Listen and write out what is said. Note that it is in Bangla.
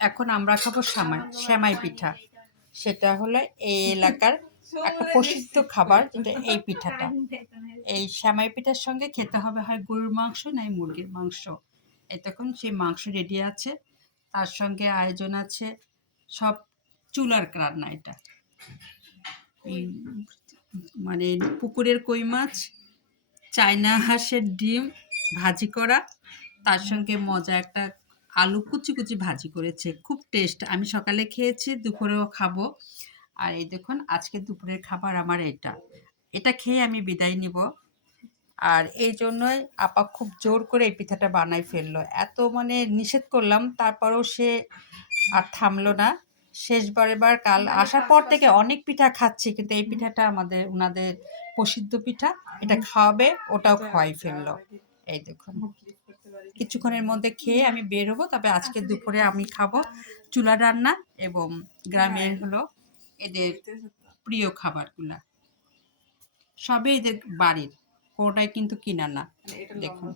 এখন আমরা খাবো সেমাই পিঠা। সেটা হলো এই এলাকার একটা প্রসিদ্ধ খাবার, যেটা এই পিঠাটা। এই সেমাই পিঠার সঙ্গে খেতে হবে হয় গরুর মাংস নয় মুরগির মাংস। এই তখন সেই মাংস রেডি আছে। তার সঙ্গে আয়োজন আছে সব চুলার রান্না এটা। এই মানে পুকুরের কই মাছ, চায়না হাঁসের ডিম ভাজি করা, তার সঙ্গে মজা একটা আলু কুচি কুচি ভাজি করেছে, খুব টেস্ট। আমি সকালে খেয়েছি, দুপুরেও খাবো। আর এই দেখুন আজকে দুপুরের খাবার আমার এটা। এটা খেয়ে আমি বিদায় নিব। আর এই জন্যই আপা খুব জোর করে এই পিঠাটা বানাই ফেললো, এত মানে নিষেধ করলাম তারপরেও সে আর থামলো না। শেষবার কাল আসার পর থেকে অনেক পিঠা খাচ্ছি, কিন্তু এই পিঠাটা আমাদের ওনাদের প্রসিদ্ধ পিঠা। এটা খাওয়াবে, ওটাও খাওয়াই ফেললো। এই দেখুন কিছুক্ষণের মধ্যে খেয়ে আমি বের হবো। তবে আজকে দুপুরে আমি খাবো চুলা রান্না এবং গ্রামের হলো এদের প্রিয় খাবারগুলা। সবই এদের বাড়ির, কোনোটাই কিন্তু কিনা না। দেখুন